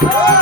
Hey!